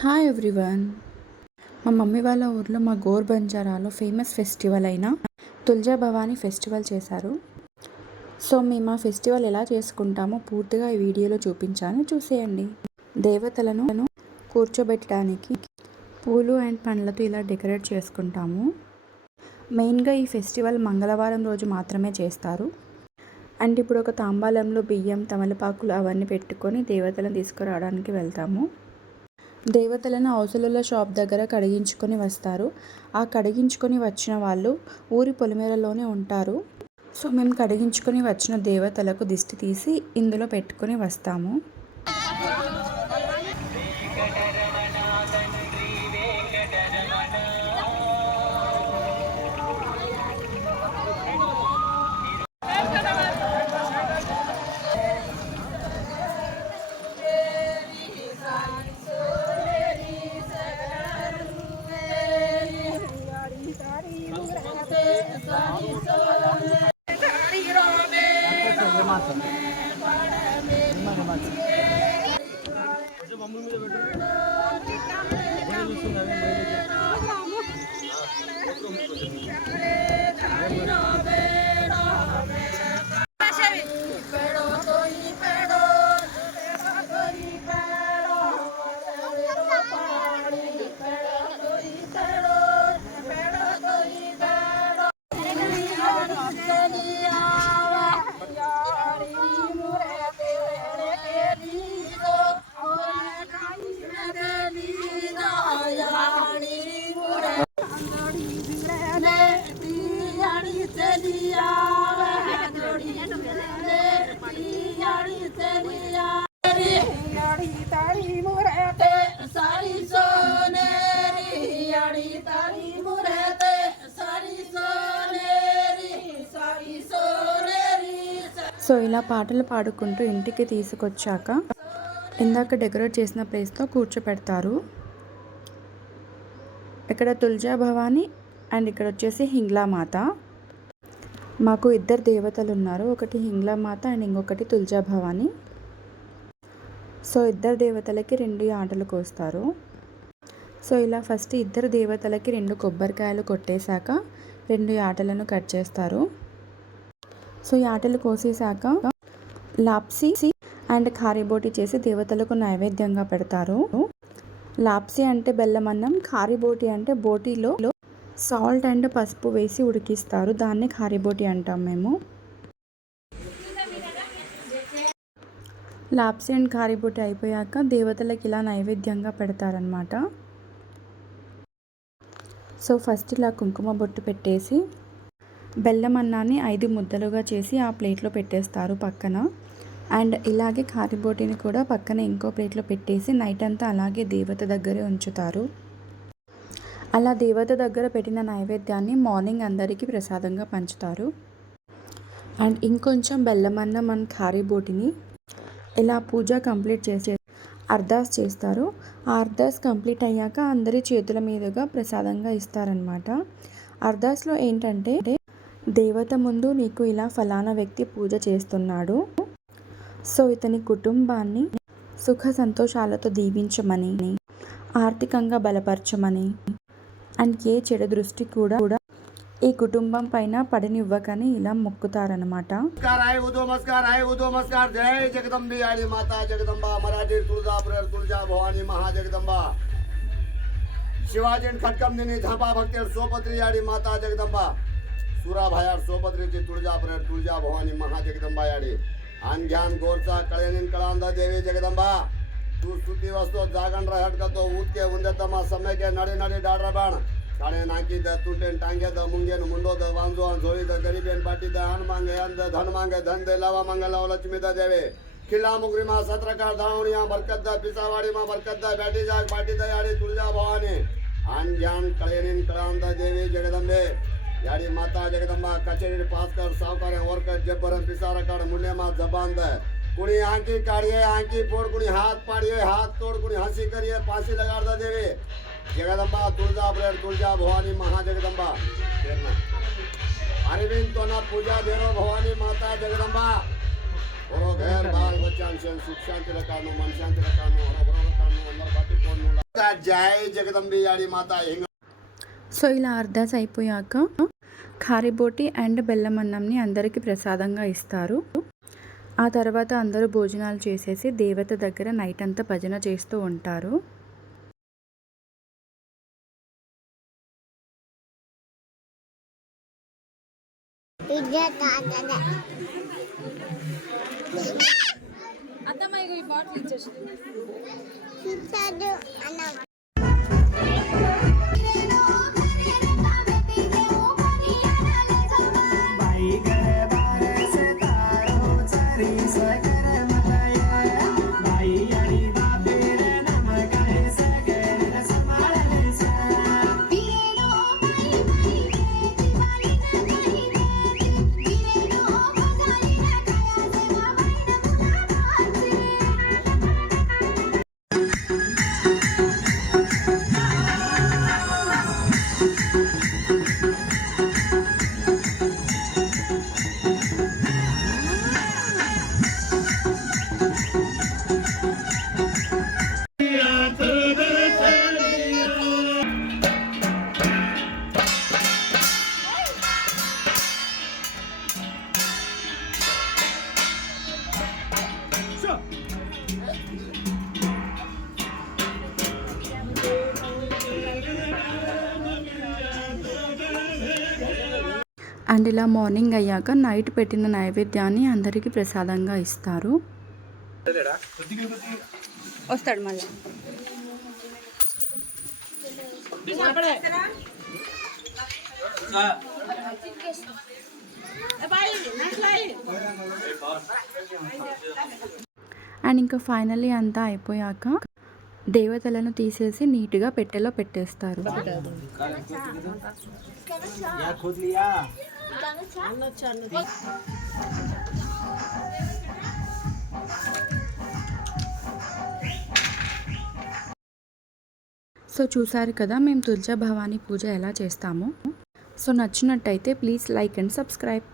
Hi everyone. మా mummy వాళ్ళ ఊర్లో మా గోర్ బంజారాలో ఫేమస్ ఫెస్టివల్ అయిన తుల్జా భవానీ ఫెస్టివల్ చేశారు. సో మేము ఆ ఫెస్టివల్ ఎలా చేసుకుంటామో పూర్తిగా ఈ వీడియోలో చూపించాను, చూసేయండి. దేవతలను కూర్చోబెట్టడానికి పూలు అండ్ పండ్లతో ఇలా డెకరేట్ చేసుకుంటాము. మెయిన్గా ఈ ఫెస్టివల్ మంగళవారం రోజు మాత్రమే చేస్తారు. అండ్ ఇప్పుడు ఒక తాంబాలంలో బియ్యం, తమలపాకులు అవన్నీ పెట్టుకొని దేవతలను తీసుకురావడానికి వెళ్తాము. దేవతలను అవసలుల షాప్ దగ్గర కడిగించుకొని వస్తారు. ఆ కడిగించుకొని వచ్చిన వాళ్ళు ఊరి పొలిమేరలోనే ఉంటారు. సో మేము కడిగించుకొని వచ్చిన దేవతలకు దిష్టి తీసి ఇందులో పెట్టుకొని వస్తాము. సో ఇలా పాటలు పాడుకుంటూ ఇంటికి తీసుకొచ్చాక ఇందాక డెకరేట్ చేసిన ప్లేస్లో కూర్చోపెడతారు. ఇక్కడ తుల్జా భవానీ అండ్ ఇక్కడ వచ్చేసి హింగ్లా మాత. మాకు ఇద్దరు దేవతలు ఉన్నారు, ఒకటి హింగ్లా మాత అండ్ ఇంకొకటి తుల్జా భవానీ. సో ఇద్దరు దేవతలకి 2 ఆటలు కోస్తారు. సో ఇలా ఫస్ట్ ఇద్దరు దేవతలకి 2 కొబ్బరికాయలు కొట్టేశాక 2 ఆటలను కట్ చేస్తారు. సో ఈ ఆటలు కోసేశాక లాప్సీ అండ్ ఖారీబోటి చేసి దేవతలకు నైవేద్యంగా పెడతారు. లాప్సీ అంటే బెల్లం అన్నం, ఖారీబోటి అంటే బోటీలో సాల్ట్ అండ్ పసుపు వేసి ఉడికిస్తారు, దాన్ని ఖారీబోటి అంటాం మేము. లాప్సీ అండ్ ఖారీబోటి అయిపోయాక దేవతలకు ఇలా నైవేద్యంగా పెడతారనమాట. సో ఫస్ట్ ఇలా కుంకుమ బొట్టు పెట్టేసి బెల్లం అన్నాన్ని 5 ముద్దలుగా చేసి ఆ ప్లేట్లో పెట్టేస్తారు పక్కన. అండ్ ఇలాగే ఖారీబోటిని కూడా పక్కన ఇంకో ప్లేట్లో పెట్టేసి నైట్ అంతా అలాగే దేవత దగ్గరే ఉంచుతారు. అలా దేవత దగ్గర పెట్టిన నైవేద్యాన్ని మార్నింగ్ అందరికీ ప్రసాదంగా పంచుతారు. అండ్ ఇంకొంచెం బెల్లం అన్నం అండ్ ఖారీబోటిని ఇలా పూజ కంప్లీట్ చేసే అర్దాస్ చేస్తారు. ఆ అర్దాస్ కంప్లీట్ అయ్యాక అందరి చేతుల మీదుగా ప్రసాదంగా ఇస్తారనమాట. అర్దాస్లో ఏంటంటే దేవత ముందు నీకు ఇలా ఫలానా వ్యక్తి పూజ చేస్తున్నాడు, సో ఇతని కుటుంబాన్ని సుఖ సంతోషాలతో దీవించమని, ఆర్థికంగా బలపరచమని, అండ్ ఏ చెడు దృష్టి కూడా ఈ కుటుంబం పైన పడనివ్వకని ఇలా మొక్కుతారనమాట. जय जगदम्बे आड़ी माता जगदम्बा मराठी तुळजापूर तुळजा भवानी महाजगदम्बा शिवाजी खटकम निनी झापा भक्तेर सोपत्री आड़ी माता जगदम्बा सुरा भायार सोपत्रीची तुळजापूर तुळजा भवानी महाजगदम्बा याडी आन ज्ञान गोरचा कळेनिन कळांदा देवी जगदम्बा तू स्तुती वस्तो जागण रहटकतो उतके उंदतमा समय के नडे नडे डाडरा बाण साडे नाकी द तुटेन टांगे द मुंगेन मुंडो द वांजो झोळी द गरीबेन पाटी द हन मांगे अंद धन मांगे धन दे लावा मांगे लाव लक्ष्मी द देवे खिला मुगरी मा सत्रकार धावणिया बरकत द पिसावाड़ी मा बरकत द बैठी जाग पाटी द याडी तुळजा भवानी आन ज्ञान कळेनिन कळांद देवी जगदंबे याडी माता जगदंबा कचेरी पास कर सावकार और कर जब्बरन पिसारा काड मुंडे मा जबान द कुणी आंकी काढिए आंकी फोड़ कुणी हाथ पाड़िए हाथ तोड़ कुणी हंसी करिए फांसी लगा द देवी जगदंबा तुळजा भवानी महाजगदंबा अरविंद तो ना पूजा देरो भवानी माता जगदंबा और घर बाल बच्चा सुख शांति रखानो मन शांति रखानो और बरोबर कानो अंदर बाटी कोण जय जगदम्बे याड़ी माता हिंग సో ఇలా అర్దాస్ అయిపోయాక కారిబోటి అండ్ బెల్లం అన్నంని అందరికీ ప్రసాదంగా ఇస్తారు. ఆ తర్వాత అందరూ భోజనాలు చేసేసి దేవత దగ్గర నైట్ అంతా భజన చేస్తూ ఉంటారు. అండ్ ఇలా మార్నింగ్ అయ్యాక నైట్ పెట్టిన నైవేద్యాన్ని అందరికీ ప్రసాదంగా ఇస్తారు. వస్తాడు మళ్ళీ. అండ్ ఇంకా ఫైనల్లీ అంతా అయిపోయాక దేవతలను తీసేసి నీట్గా పెట్టెలో పెట్టేస్తారు. సో చూసారు కదా మేము తులజా భవానీ పూజ ఎలా చేస్తామో. సో నచ్చినట్టయితే ప్లీజ్ లైక్ అండ్ సబ్స్క్రైబ్.